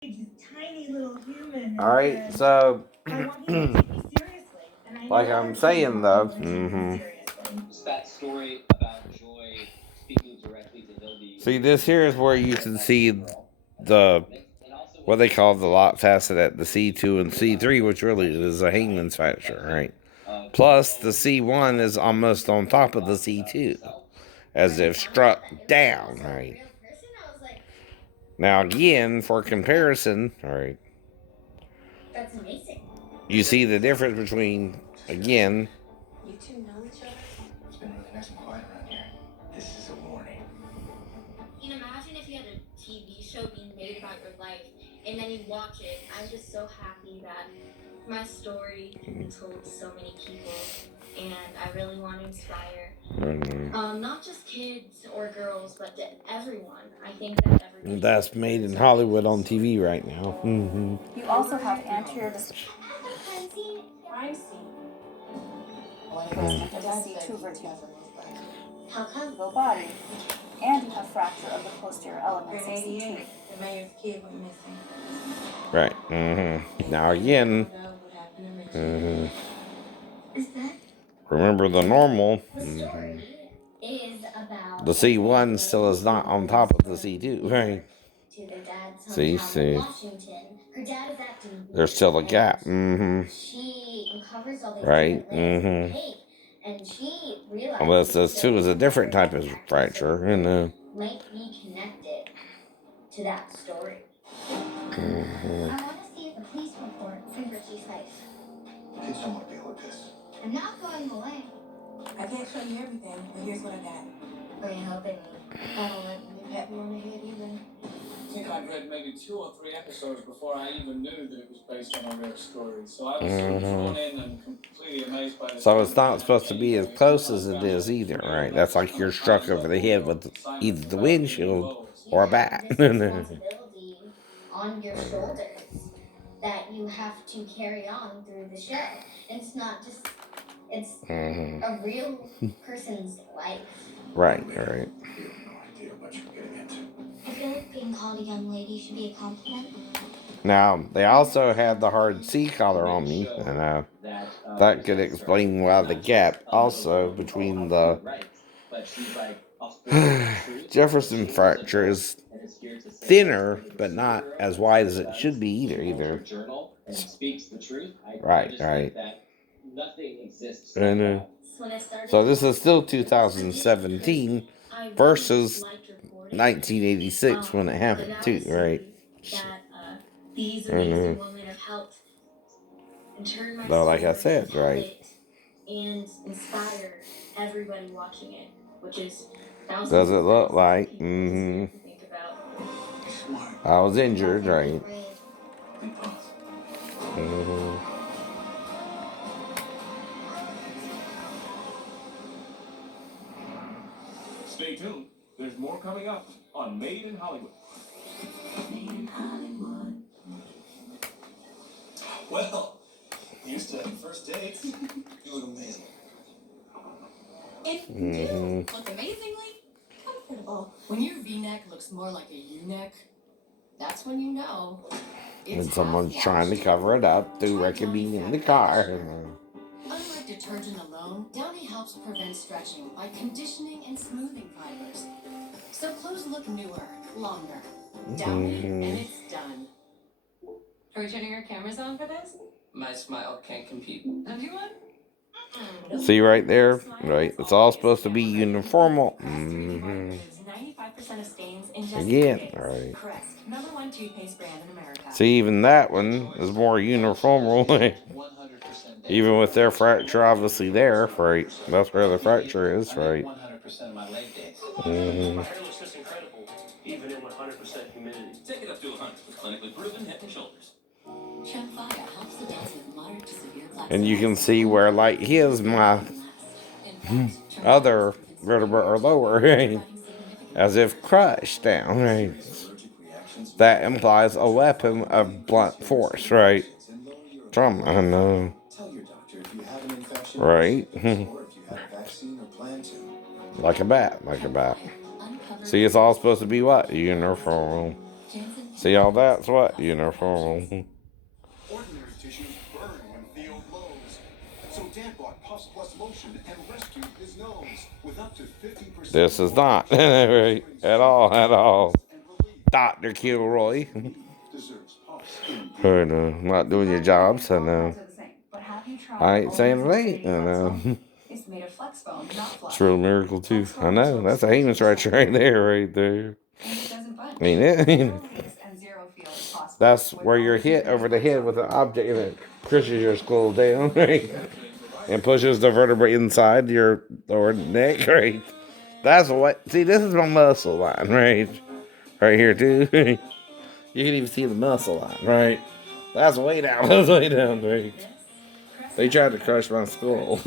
Tiny little human. All right, so like I'm saying though, It's that story about Joy speaking directly to Hildy. see, this here is where you can see the what they call the lot facet at the C2 and C3, which really is a hangman's fracture, right? Plus, the C1 is almost on top of the C2, as if struck down, right? Now, again, for comparison, all right, That's amazing. you see the difference between, again, You two know each other? It's been really nice and quiet around here. This is a warning. You know, imagine if you had a TV show being made about your life and then you watch it. I'm just so happy that my story can be told to so many people, and I really want to inspire not just kids or girls, but to everyone. I think that everybody. that's made in Hollywood on TV right now. You also have anterior displacement. Crime scene. Of the C2 vertebra. How come? Low body. And you have fracture of the posterior elements of C2. The mayor's kid went missing. Right. Now, again, Is that? remember the normal. The story is about The C1 still is not on top of the C2, right? to their dad's See. hometown in Washington. Her dad is acting. There's still a gap. She uncovers all these Right. different layers of tape, and she realizes Unless this too is a different type of fracture, might be connected to that story. Mm-hmm. I want to see the police report in Richie's life. Kids don't want to deal with this. I'm not going away. I can't show you everything, but here's what I got. Are you helping me? I don't let you pat me on the head either. I think I'd read maybe 2 or 3 episodes before I even knew that it was based on a real story. So I was sort of drawn in and completely amazed by the. So it's not supposed to be as close as it is either, right? That's like you're struck over the head with either the windshield or a bat. This responsibility on your shoulders that you have to carry on through the show. It's not just. It's a real person's life. Right. You have no idea what you're getting into. I feel like being called a young lady should be a compliment. Now, they also had the hard C collar on me, and that could explain why the gap also between the Jefferson fracture is thinner, but not as wide as it should be either. Right. Nothing exists. And so this is still 2017 versus 1986 when it happened too, right? These amazing women have helped and turn my Though, like I story said, right, and inspire everybody watching it, which is thousands. does it look like? To think about. I was injured, right? Stay tuned. There's more coming up on Made in Hollywood. Made in Hollywood. Well, used to first dates. You look amazing. And you do look amazingly comfortable. When your V-neck looks more like a U-neck, that's when you know it's And someone's trying to cover it up through reconvening the car. Unlike detergent alone, Downy helps prevent stretching by conditioning and smoothing fibers. So clothes look newer, longer. Downy, and it's done. Are we turning our cameras on for this? My smile can't compete. Everyone? See right there? Right. It's all supposed to be uniformal. 95% of stains in just Again, 3 days. right. Crest, #1 toothpaste brand in America. See, even that one is more uniformal. Even with their fracture obviously there, right? That's where the fracture is, right? 100% of my leg days. My hair looks just incredible, even in 100% humidity. Take it up to 100 with clinically proven head and shoulders. Tremfya helps adults with moderate to severe plaque And you can see where, like, his, my other vertebra are lower, right? As if crushed down, right? That implies a weapon of blunt force, right? Trauma, I know. Right? Like a bat. See, it's all supposed to be what? Uniform. See, all that's what uniform. Ordinary tissues burn when field blows. So Dad bought Puffs Plus Lotion and rescued his nose with up to 50%. This is not right at all. Dr. Kilroy. Deserves Puffs. I know, not doing your jobs. I know. But have you tried I ain't saying it ain't. I know. It's made of flex foam, not flex. It's a real miracle too. I know. That's a hangman stretcher right there, right there. And it doesn't budge. Ain't it? Zero leaks and zero feel is possible. That's where you're hit over the head with an object and it pushes your skull down, right? And pushes the vertebrae inside your lower neck, right? That's what. See, this is my muscle line, right? Right here too. You can even see the muscle line, right? That's way down. That's way down, right? They tried to crush my skull.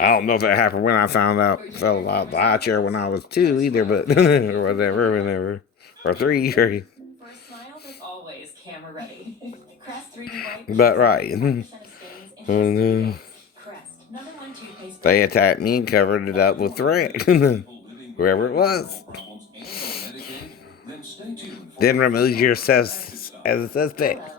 I don't know if that happened when I fell out the high chair when I was 2 either, but or whatever, or 3, right? For a smile that's always camera ready. Crest 3D White. But right. Crest, #1 toothpaste. They attacked me and covered it up with threat. Whoever it was. Then remove your as a suspect,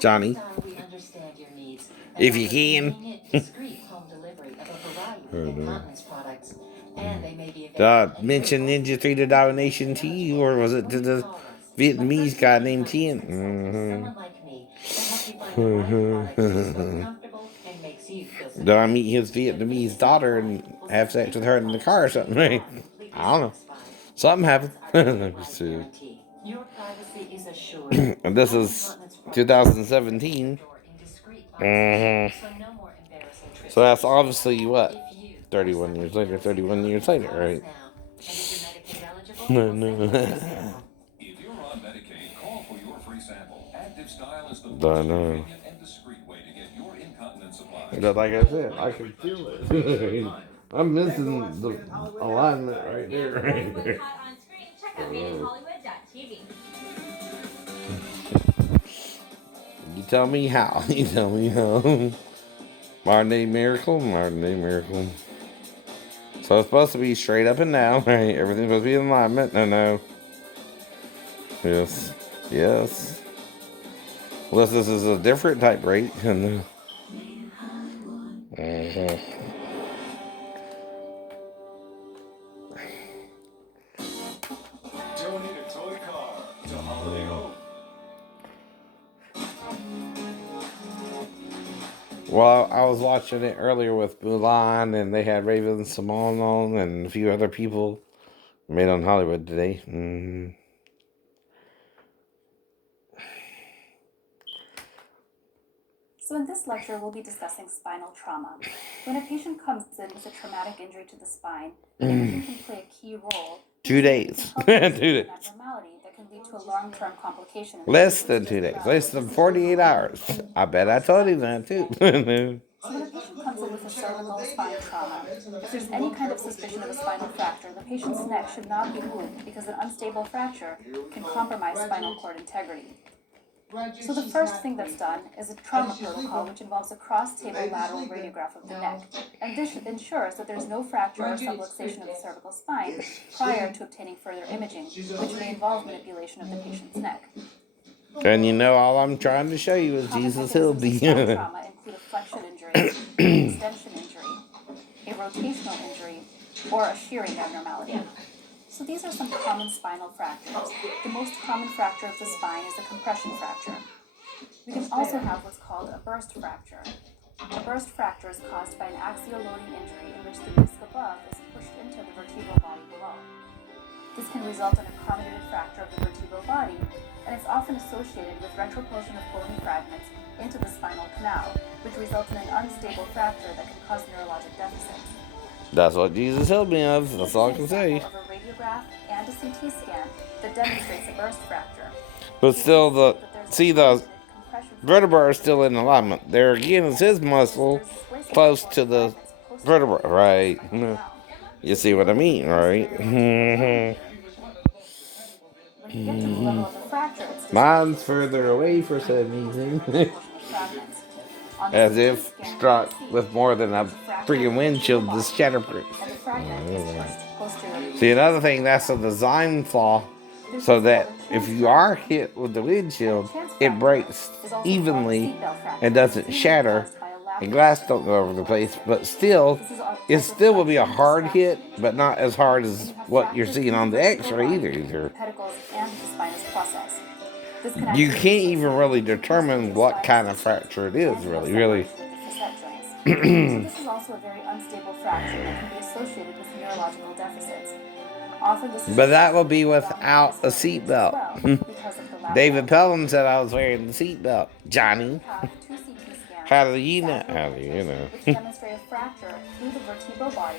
Johnny. We understand your needs. If you can. Discreet home delivery of a variety of incontinence products. And they may be Did I mention Ninja 3 to Domination to you, or was it to the Vietnamese guy named Tien? Someone like me to help you find the right product that's both comfortable and makes you feel Did I meet his Vietnamese daughter and have sex with her in the car or something, right? I don't know. Something happened. Let me see. Your privacy is assured. And this is 2017. So no more embarrassing trips. So that's obviously what? 31 years later, right? No. If you're on Medicaid, call for your free sample. Active Style is the most I know. convenient and discreet way to get your incontinence supplies. But like I said, I can feel it. I'm missing the alignment right there. Right there. On screen, check out madehinhollywood.tv. You tell me how. You tell me how. Modern day miracle. So it's supposed to be straight up and down, right? Everything's supposed to be in alignment. No. Yes. Unless this is a different type rate. Don't need a toy car to holiday home. Well, I was watching it earlier with Mulan, and they had Raven Simone on, and a few other people made on Hollywood today. So in this lecture, we'll be discussing spinal trauma. When a patient comes in with a traumatic injury to the spine, imaging can play a key role. 2 days. 2 days. Abnormality that can lead to a long-term complication. Less than 2 days. Less than 48 hours. I bet I told him that too. So when a patient comes in with a cervical spine trauma, if there's any kind of suspicion of a spinal fracture, the patient's neck should not be moved because an unstable fracture can compromise spinal cord integrity. So the first thing that's done is a trauma protocol, which involves a cross-table lateral radiograph of the neck. And this ensures that there's no fracture or subluxation of the cervical spine prior to obtaining further imaging, which may involve manipulation of the patient's neck. And you know, all I'm trying to show you is Jesus healed thee. Trauma include a flexion injury, an extension injury, a rotational injury, or a shearing abnormality. So these are some common spinal fractures. The most common fracture of the spine is a compression fracture. We can also have what's called a burst fracture. A burst fracture is caused by an axial loading injury in which the disc above is pushed into the vertebral body below. This can result in a carotid fracture of the vertebral body, and it's often associated with retropulsion of bony fragments into the spinal canal, which results in an unstable fracture that can cause neurologic deficits. That's what Jesus healed me of. That's all I can say. Of a radiograph and a CT scan that demonstrates a burst fracture. But still, the vertebrae are still in alignment. There again is his muscle close to the vertebra, right? You see what I mean, right? Mine's further away for some reason. As if struck with more than a freaking windshield, this shatterproof. See, another thing, that's a design flaw There's so also that another if chance you are fracture. hit with the windshield, Chance it fracture breaks is also called evenly seatbelt fracture. and doesn't It's usually shatter, caused by a and lateral glass don't displacement go over of the the place. pelvis. But still, This is a it type of still will be a flexion hard hit, distraction, but not as hard and as you have what you're fractures seeing through on the the vertebral X-ray body, either. the pedicles, and the spinous process. This can You actually can't be even associated really with determine posterior what spinous kind of disease, fracture it and is, you have really. separation of the facet joints. So this is also a very unstable fracture that can be associated with neurological deficits. Often this is But that will associated be with abdominal without a distal injuries as well seatbelt. because of the lateral. David Pelham said I was wearing the seatbelt. Johnny, We have two CT scans how of do you know? sagittal How do you images, know? which demonstrate a fracture through the vertebral body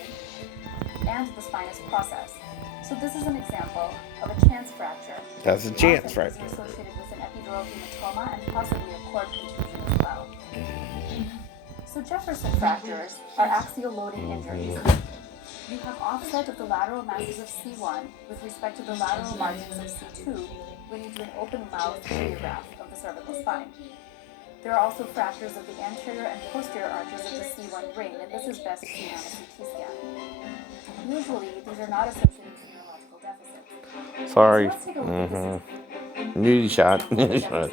and the spinous process. So this is an example of a chance fracture. That's a chance Often these fracture. are associated with an epidural hematoma and possibly a cord contusion as well. So Jefferson fractures are axial loading injuries. You have offset of the lateral masses of C1 with respect to the lateral margins of C2 when you do an open mouth radiograph of the cervical spine. There are also fractures of the anterior and posterior arches of the C1 ring, and this is best seen on a CT scan. Usually, these are not associated with neurological deficits. Sorry. So let's take a look at this Nudie shot. Jefferson fracture.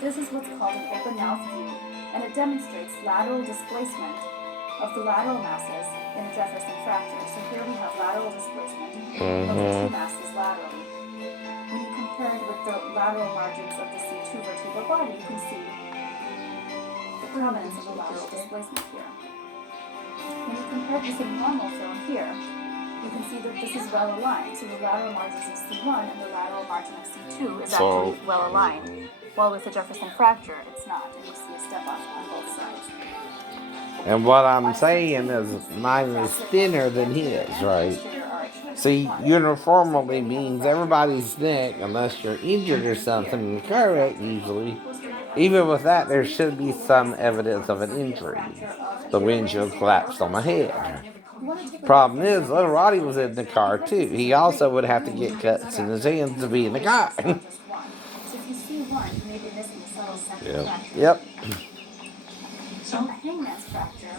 This is what's called an open mouth view, and it demonstrates lateral displacement of the lateral masses in a Jefferson fracture. So here we have lateral displacement of the two masses laterally. When you compare it with the lateral margins of the C2 vertebral body, you can see the prominence of the lateral displacement here. When you compare this in normal film here, you can see that this is well aligned. So the lateral margins of C1 and the lateral margin of C2 is actually well aligned. While with the Jefferson fracture, it's not, and you see a step off on both sides. And what I'm saying is mine is thinner than his, right? See, uniformly means everybody's neck, unless you're injured or something in the car wreck usually, even with that, there should be some evidence of an injury. The windshield collapsed on my head. Problem is, little Roddy was in the car too. He also would have to get cuts in his hands to be in the car. So if you see one, you may be missing a subtle central fracture. Yep. So a hangman's fracture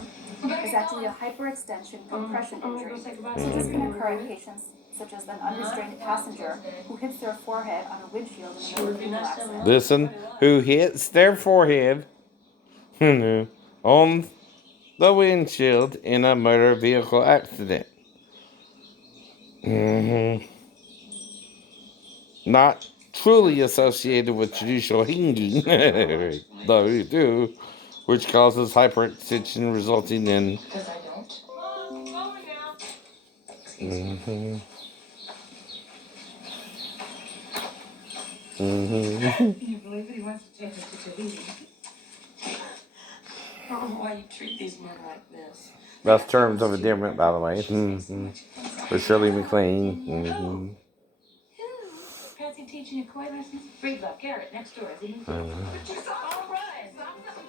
is actually a hyperextension compression injury. So this can occur in patients such as an unrestrained passenger who hits their forehead on a windshield in a motor vehicle accident. Listen, who hits their forehead on the windshield in a motor vehicle accident. Not truly associated with judicial hanging, though you do, which causes hyperextension resulting in. Can you believe it? He wants to take us to Tahiti. I don't know why you treat these men like this. Best terms of endearment, by the way. With Shirley MacLaine. Patsy teaching you koi lessons? Free love, Garrett, next door, is he? All right.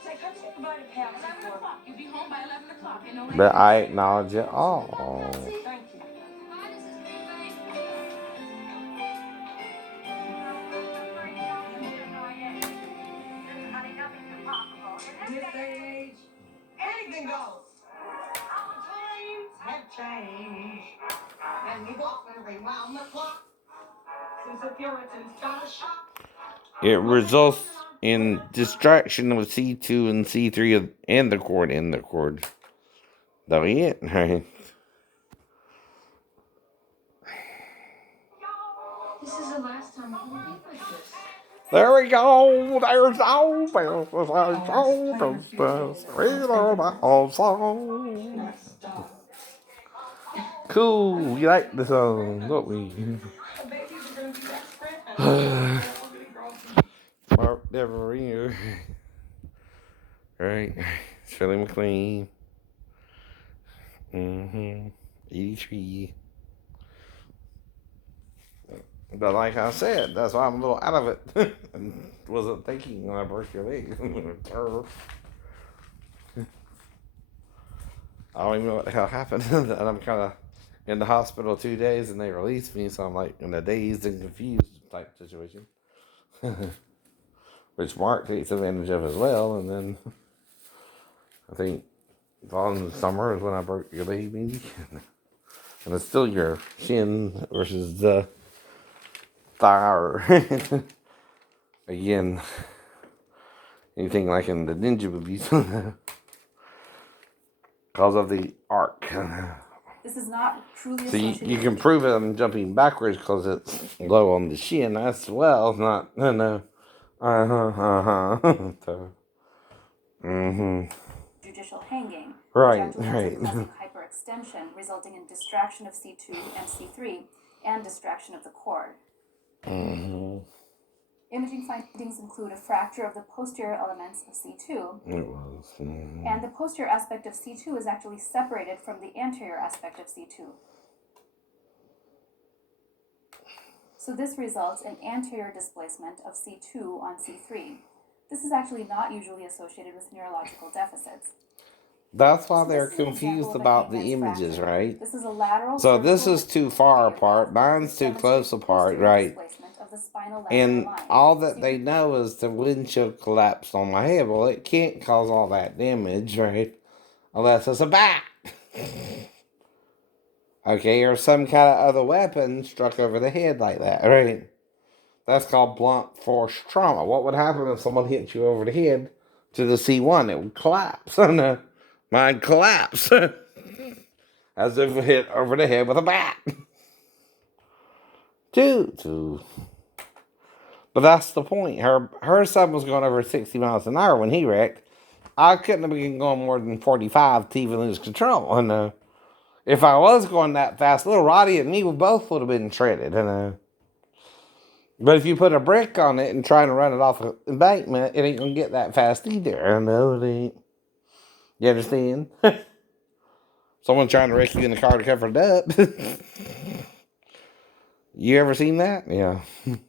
Say, come say goodbye to Patsy. 11 o'clock. You'll be home by 11 o'clock. And no later. But I acknowledge it all. Thank you. This age, anything goes. Our times have changed, and we walk around the clock since the Puritans got a shot. It results in distraction of C2 and C3 and the cord. That ain't it, right? This is the last time I'm going to be like this. There we go. There's all song. Cool. We like the song, don't we? Mark Devereux. Right. Shirley MacLaine. 83. But like I said, that's why I'm a little out of it. Wasn't thinking when I broke your leg. I don't even know what the hell happened. And I'm kind of in the hospital 2 days and they released me. So I'm like in a dazed and confused type situation. Which Mark takes advantage of as well. And then I think fall in the summer is when I broke your leg, maybe. And it's still your shin versus the thigh. Again, anything like in the ninja movies. Because of the arc. This is not truly So associated you can prove it I'm jumping backwards because it's low on the shin as well. It's not, no. So, judicial hanging, right, which actually right. ends up causing hyperextension, resulting in distraction of C2 and C3 and distraction of the cord. Imaging findings include a fracture of the posterior elements of C2, It was. and the posterior aspect of C2 is actually separated from the anterior aspect of C2. So this results in anterior displacement of C2 on C3. This is actually not usually associated with neurological deficits. That's why So they're this is an example confused of a about the hangman's images, fracture. right? This is a lateral So this cervical is too far radiograph. apart. Mine's This too demonstrates close apart, posterior right? displacement of the spinal lateral And line. all So that you they can- know is the windshield collapsed on my head. Well, it can't cause all that damage, right? Unless it's a bat. Okay, or some kind of other weapon struck over the head like that, right? That's called blunt force trauma. What would happen if someone hit you over the head to the C1? It would collapse. No, mine collapse. As if it hit over the head with a bat. Two. But that's the point. Her son was going over 60 miles an hour when he wrecked. I couldn't have been going more than 45 to even lose control. And if I was going that fast, little Roddy and me both would have been shredded. But if you put a brick on it and try to run it off an embankment, it ain't going to get that fast either. I know it ain't. You understand? Someone trying to rescue you in the car to cover it up. You ever seen that? Yeah.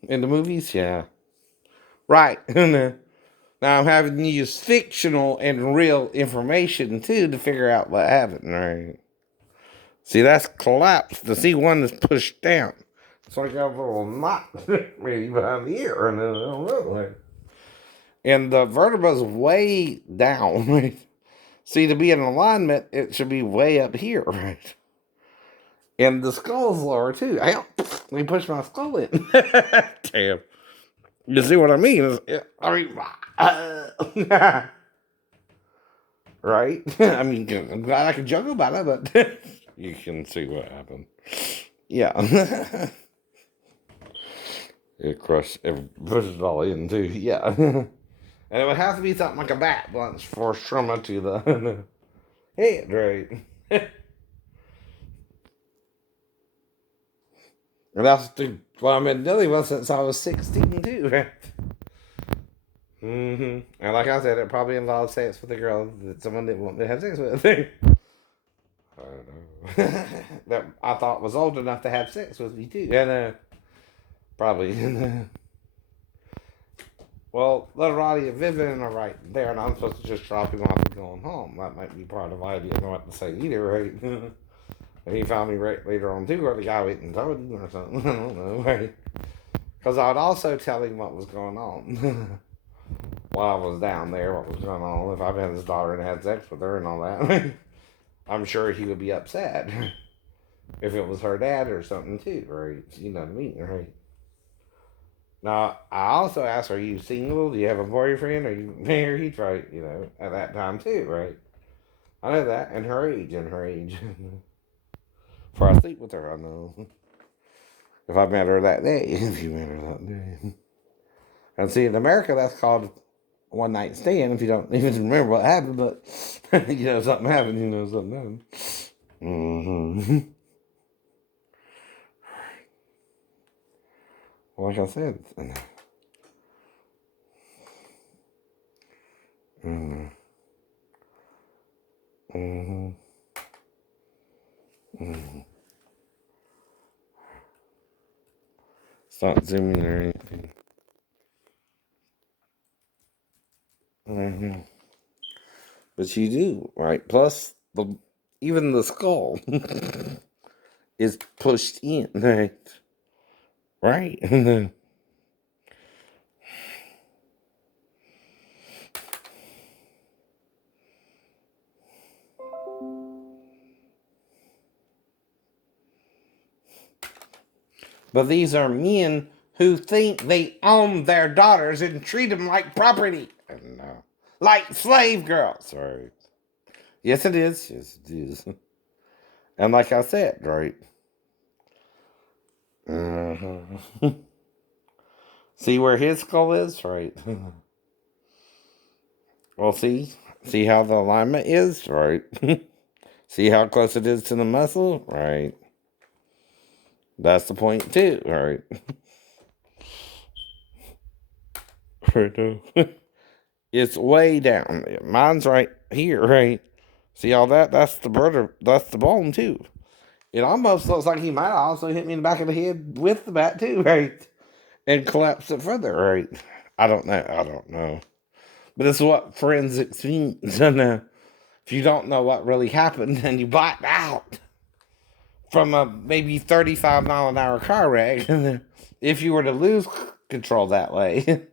In the movies? Yeah. Right. Now I'm having to use fictional and real information too to figure out what happened, right? See, that's collapsed. The C1 is pushed down. It's like a little knot maybe behind the ear. And I don't know. And the vertebra's way down, right? See, to be in alignment, it should be way up here, right? And the skull's lower too. Let me push my skull in. Damn. You see what I mean? Right? I mean, I'm glad I can joke about it, but you can see what happened. Yeah. It crushed, it pushed it all in too. Yeah. And it would have to be something like a bat blunt for trauma to the head, right? And that's what I've been dealing with since I was 16 too, right? And like I said, it probably involved sex with a girl that someone didn't want me to have sex with. I don't know. That I thought was old enough to have sex with me too. And probably. Well, little Roddy and Vivian are right there, and I'm supposed to just drop him off and going home. That might be part of why I didn't know what to say either, right? And he found me right later on too, or the guy went and told him or something. I don't know, right? Because I would also tell him what was going on. While I was down there, what was going on. If I've had his daughter and had sex with her and all that, I'm sure he would be upset. If it was her dad or something too, right? You know what I mean, right? Now, I also asked, are you single? Do you have a boyfriend? Are you married? Right, you know, at that time too, right? I know that, and her age. Before I sleep with her, I know. If I met her that day, if you met her that day. And see, in America, that's called one night stand. If you don't even remember what happened, but you know something happened, you know something happened. Well, like I said. It's not zooming or anything. But you do, right? Plus, even the skull is pushed in, right? Right? But these are men who think they own their daughters and treat them like property. No. Like slave girls, right? Yes, it is. Yes, it is. And like I said, right? See where his skull is, right? Well, see how the alignment is, right? See how close it is to the muscle, right? That's the point too, right? It's way down. Mine's right here, right? See all that? That's the that's the bone too. It almost looks like he might also hit me in the back of the head with the bat too, right? And collapse it further, right? I don't know. But it's what forensics means. And if you don't know what really happened, then you blacked out from a maybe 35-mile-an-hour car wreck. If you were to lose control that way.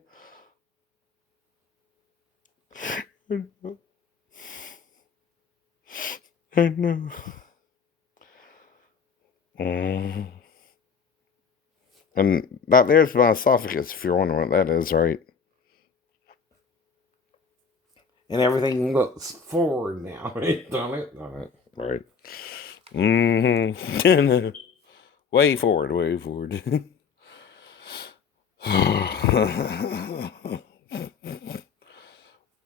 I know. And that there's my esophagus, if you're wondering what that is, right? And everything looks forward now, right? Don't it? Right. Way forward.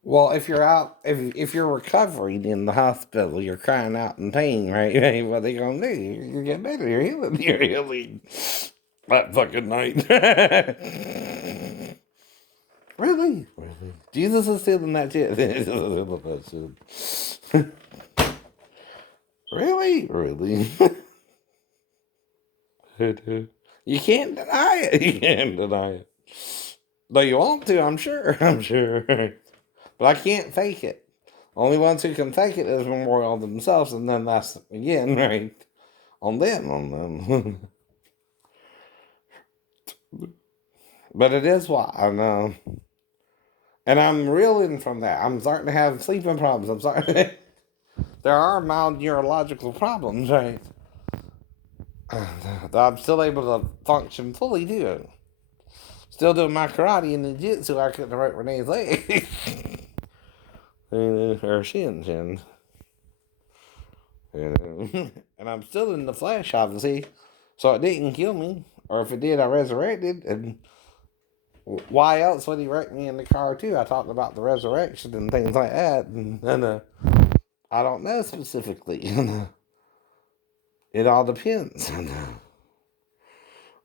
Well, if you're out, if you're recovering in the hospital, you're crying out in pain, right? What are they gonna do? You're getting better. You're healing. That fucking night. Really? Jesus is still in that shit. Really? You can't deny it. Though you want to, I'm sure. But I can't fake it. Only ones who can fake it is Memorial themselves, and then that's, again, right, on them. But it is why I know. And I'm reeling from that. I'm starting to have sleeping problems. There are mild neurological problems, right? I'm still able to function fully, too. Still doing my karate and ninjutsu. I couldn't break Renee's leg. Her shin. And I'm still in the flesh, obviously. So it didn't kill me. Or if it did, I resurrected. And why else would he wreck me in the car, too? I talked about the resurrection and things like that. And I don't know specifically. It all depends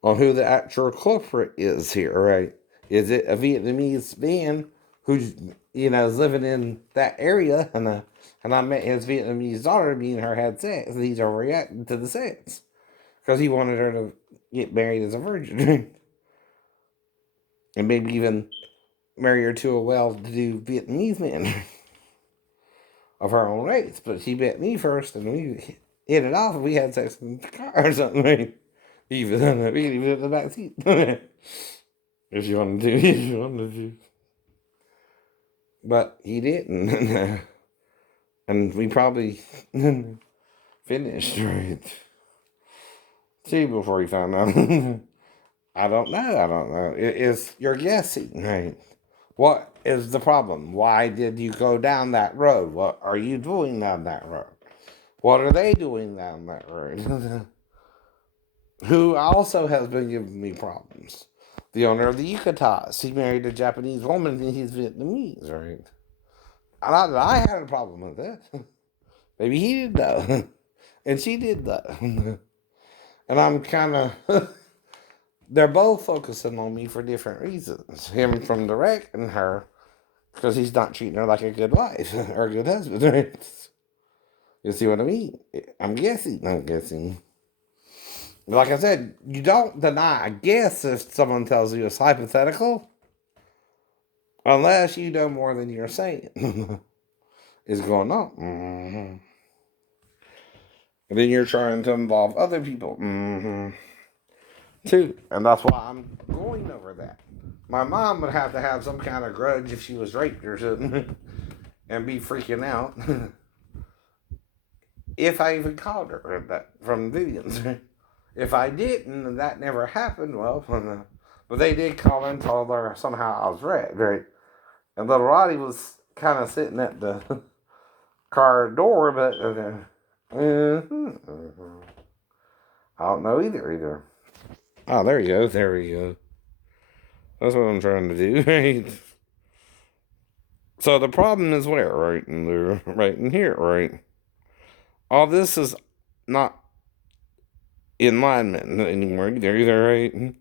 on who the actual culprit is here, right? Is it a Vietnamese man who's, is living in that area, and I met his Vietnamese daughter, me and her had sex, and he's overreacting to the sex because he wanted her to get married as a virgin and maybe even marry her to a well-to-do Vietnamese man of her own race. But she met me first, and we hit it off, and we had sex in the car or something, right? Even in the back seat. If you wanted to. But he didn't. And we probably finished, right? See, before he found out. I don't know. You're guessing, right? What is the problem? Why did you go down that road? What are you doing down that road? What are they doing down that road? Who also has been giving me problems. The owner of the Yucatas. He married a Japanese woman and he's Vietnamese, right? Not that I had a problem with it. Maybe he did though. And she did though. And I'm kind of... They're both focusing on me for different reasons. Him from the wreck and her because he's not treating her like a good wife or a good husband, right? You see what I mean? I'm guessing. Like I said, you don't deny a guess if someone tells you it's hypothetical. Unless you know more than you're saying is going on. And then you're trying to involve other people. Too. And that's why I'm going over that. My mom would have to have some kind of grudge if she was raped or something. And be freaking out. If I even called her that from Vivian's. If I didn't and that never happened, well, But they did call and told her somehow I was wrecked, right? And little Roddy was kind of sitting at the car door, but I don't know either. Oh, there you go. There we go. That's what I'm trying to do, right? So the problem is where? Right in there, right in here, right? All this is not in alignment anymore either, right?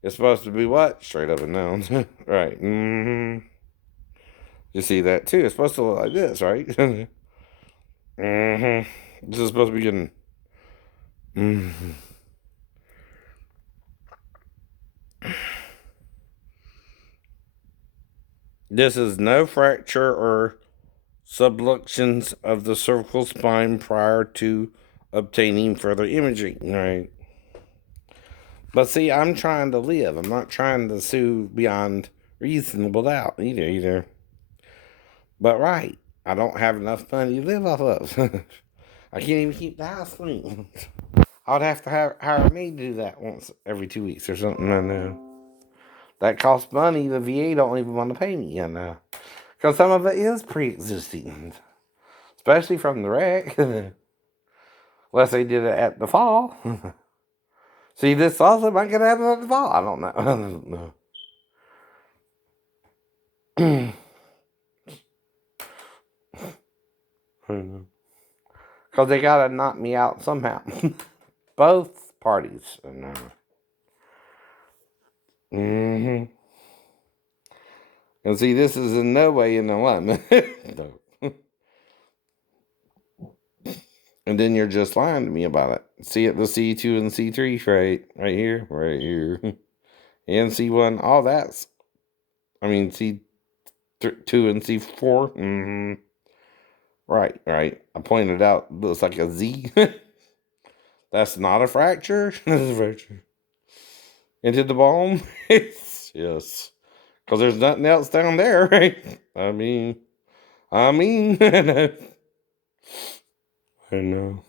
It's supposed to be what? Straight up and down. Right. Mm-hmm. You see that too. It's supposed to look like this, right? Mm-hmm. This is supposed to be getting... Mm-hmm. This is no fracture or subluxations of the cervical spine prior to obtaining further imaging, right? But see, I'm trying to live. I'm not trying to sue beyond reasonable doubt either. But right, I don't have enough money to live off of. I can't even keep the house clean. I would have to hire a maid to do that once every 2 weeks or something. I know. That costs money. The VA don't even want to pay me, you know. Because some of it is pre-existing. Especially from the wreck. Unless they did it at the fall. See, this also might get happen at the fall. I don't know. I don't know. Because they gotta knock me out somehow. Both parties. Mm-hmm. And see, this is in no way in alignment. No. And then you're just lying to me about it. See it, the C2 and C3, right here, and C1, all that's, I mean, C2 and C4, mm-hmm. Right. I pointed out, looks like a Z. That's not a fracture. That's a fracture. Into the bone? Yes. Because there's nothing else down there, right? I mean, I know.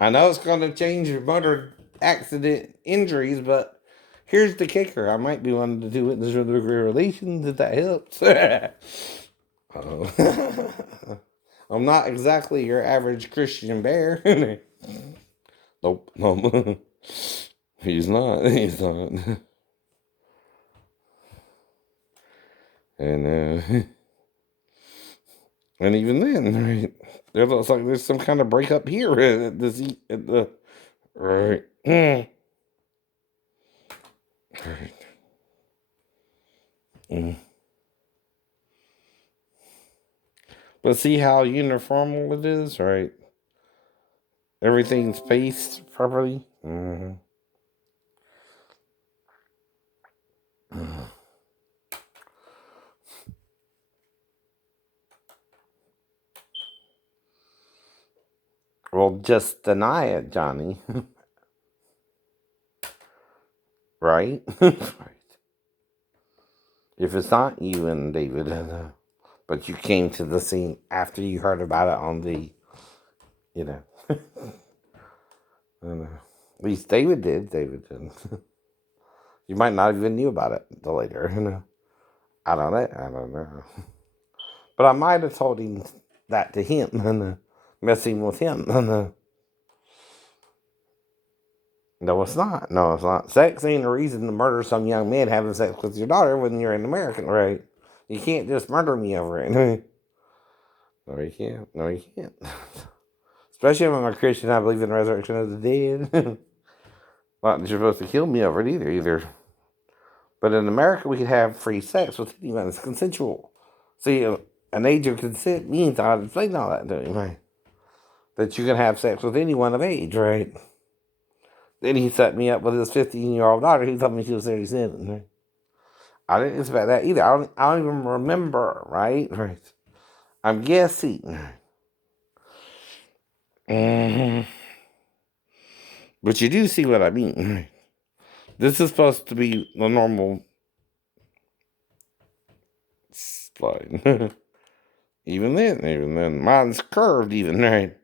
I know it's going to change your motor accident injuries, but here's the kicker. I might be wanting to do witness with relations if that helps. I'm not exactly your average Christian bear. Nope. He's not. And even then, right, there looks like there's some kind of breakup here at the right. Right. But see how uniform it is, right? Everything's paced properly. Mm-hmm. Well, just deny it, Johnny. Right? Right. If it's not you and David, but you came to the scene after you heard about it on the, at least David did. You might not even knew about it until later, I don't know. But I might have told him that to him, and messing with him, No, it's not. Sex ain't a reason to murder some young man having sex with your daughter when you're an American, right? You can't just murder me over it. No, you can't. Especially if I'm a Christian, I believe in the resurrection of the dead. Not that you're supposed to kill me over it either. But in America, we can have free sex with anyone. It's consensual. See, an age of consent means I explained all that to him, right? That you can have sex with anyone of age, right? Then he set me up with his 15-year-old daughter who told me she was 37. Right? I didn't expect that either. I don't even remember, right? I'm guessing. Mm-hmm. But you do see what I mean. This is supposed to be the normal spine. Even then, mine's curved even, right?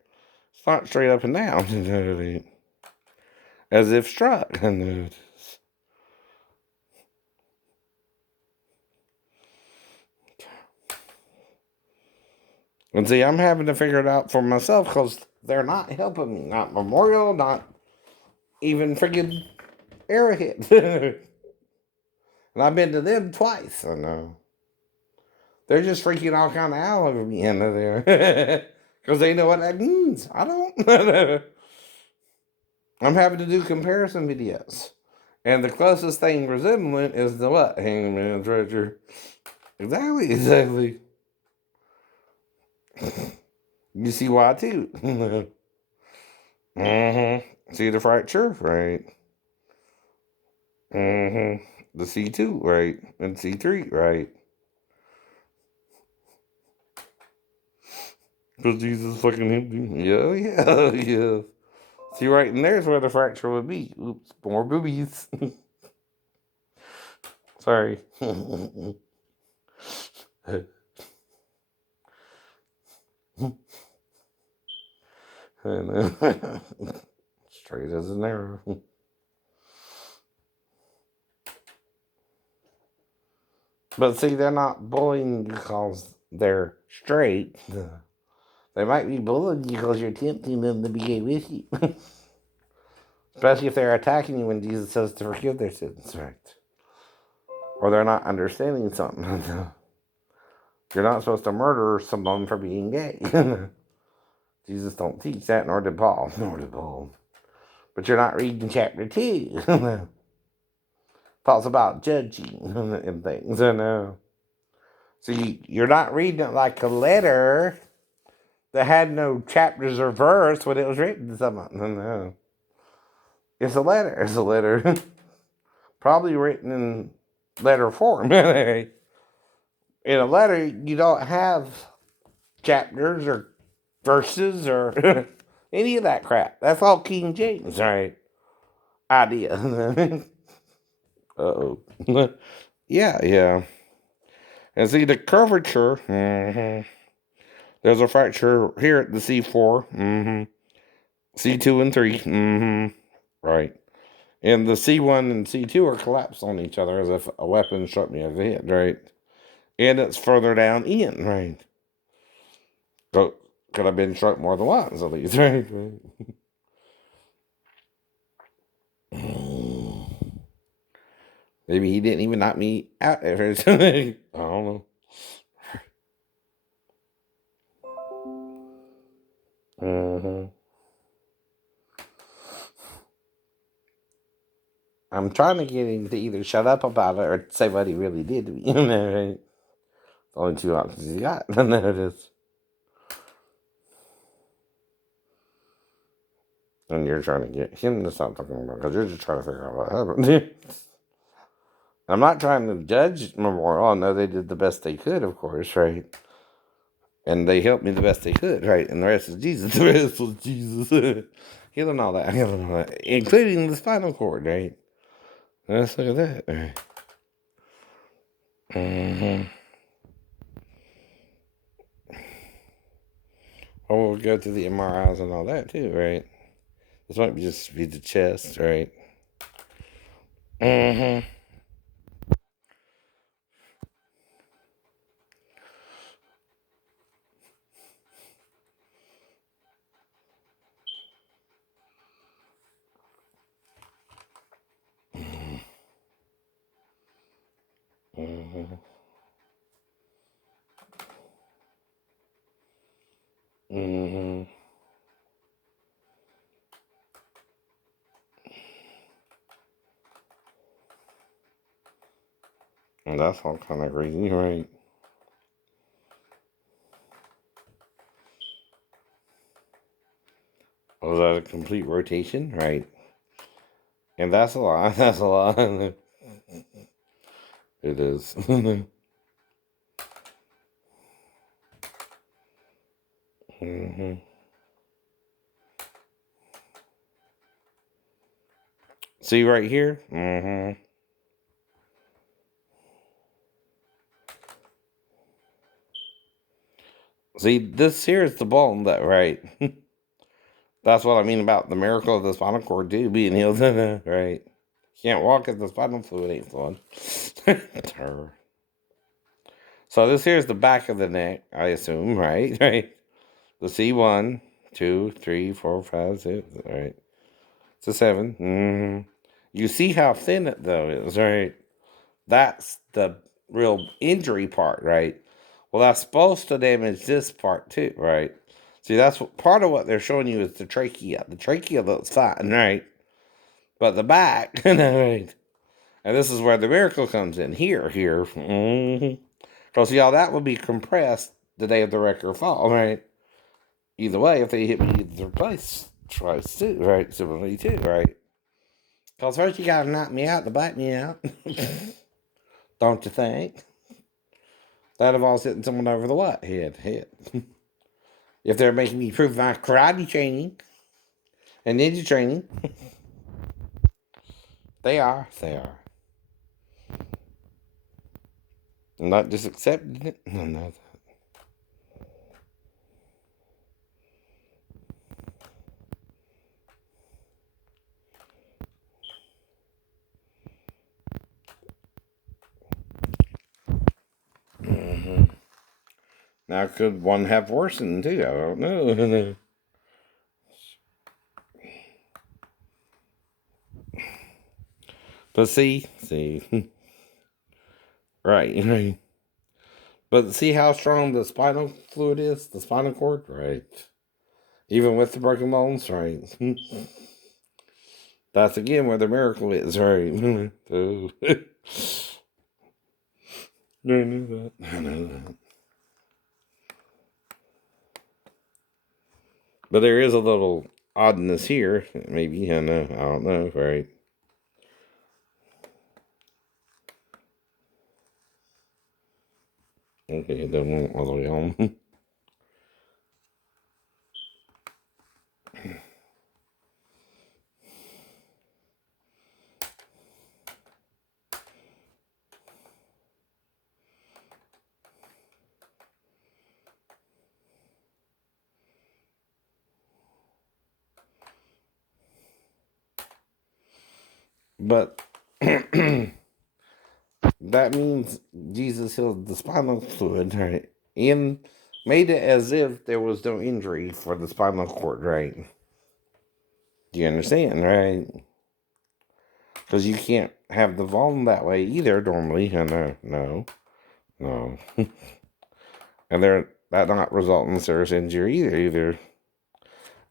It's not straight up and down. As if struck. And see, I'm having to figure it out for myself because they're not helping me. Not Memorial, not even freaking Arrowhead. And I've been to them twice. I know. They're just freaking all kind of out over me into there. Because they know what that means. I don't. I'm having to do comparison videos. And the closest thing resembling is the what? Hangman's Treasure. Exactly. You see why too. See the fracture? Right. The C2, right. And C3, right. Because Jesus fucking hit me. Yeah. Yeah. See, right in there's where the fracture would be. Oops, more boobies. Sorry. Straight as an arrow. But see, they're not bullying you because they're straight. They might be bullying you because you're tempting them to be gay with you. Especially if they're attacking you when Jesus says to forgive their sins, right? Or they're not understanding something. You're not supposed to murder someone for being gay. Jesus don't teach that, nor did Paul. But you're not reading chapter 2. Talks about judging and things. So you're not reading it like a letter that had no chapters or verse when it was written to someone. No. It's a letter. It's a letter. Probably written in letter form. In a letter, you don't have chapters or verses or any of that crap. That's all King James, right? Idea. Uh-oh. Yeah. And see the curvature. There's a fracture here at the C4. C2 and 3. Right. And the C1 and C2 are collapsed on each other as if a weapon struck me over the head, right? And it's further down in, right? So, could have been struck more than once, at least, right? Maybe he didn't even knock me out at first. I don't know. I'm trying to get him to either shut up about it or say what he really did to me. Right? The only two options he got. There it is. And you're trying to get him to stop talking about it because you're just trying to figure out what happened. I'm not trying to judge Memorial. I know they did the best they could, of course, right? And they helped me the best they could, right? And the rest is Jesus. The rest was Jesus. Healing all that. Including the spinal cord, right? Let's look at that. Right? Or we'll go to the MRIs and all that too, right? This might just be the chest, right? And that's all kind of crazy, right? Was that a complete rotation? Right. And that's a lot. That's a lot. It is. See right here? See, this here is the bone that, right? That's what I mean about the miracle of the spinal cord too being healed, right? Can't walk if the spinal fluid ain't flowing. So this here's the back of the neck, I assume, right? Right. The C1, 2, 3, 4, 5, 6, right? It's a 7. You see how thin it though is, right? That's the real injury part, right? Well, that's supposed to damage this part too, right? See, that's what, part of what they're showing you is the trachea. The trachea looks fine, right? But the back, right? And this is where the miracle comes in. Here. Because, y'all, that would be compressed the day of the wreck or fall, right? Either way, if they hit me either place, twice too, right? Similarly too, right? Because first you gotta knock me out to bite me out. Don't you think? That involves hitting someone over the what? Head. If they're making me prove my karate training and ninja training. They are. I'm not just accepting it. No. Now, could one have worsened too? I don't know. But see. Right. But see how strong the spinal fluid is? The spinal cord? Right. Even with the broken bones? Right. That's again where the miracle is, right? I know that. But there is a little oddness here. Maybe, I don't know, right? Okay, it doesn't went all the way home. But that means Jesus healed the spinal fluid, right? And made it as if there was no injury for the spinal cord, right? Do you understand, right? Because you can't have the volume that way either normally. No. And that not result in serious injury either.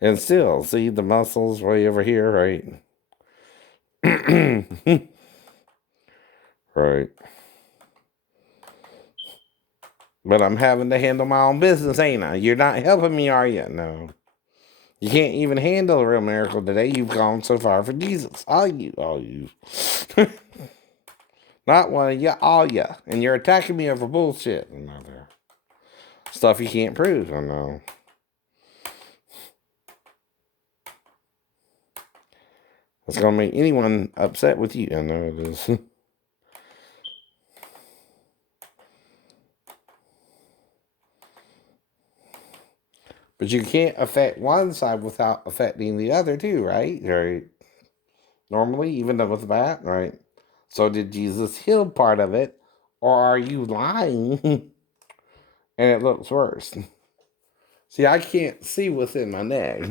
And still, see the muscles way over here, right? Right. But I'm having to handle my own business, ain't I? You're not helping me, are you? No. You can't even handle a real miracle today. You've gone so far for Jesus. All you. Not one of you, all you. And you're attacking me over bullshit. Another stuff you can't prove. I know. It's going to make anyone upset with you. I know it is. But you can't affect one side without affecting the other too, right? Right. Normally, even with that, right? So did Jesus heal part of it? Or are you lying and it looks worse? See, I can't see what's in my neck.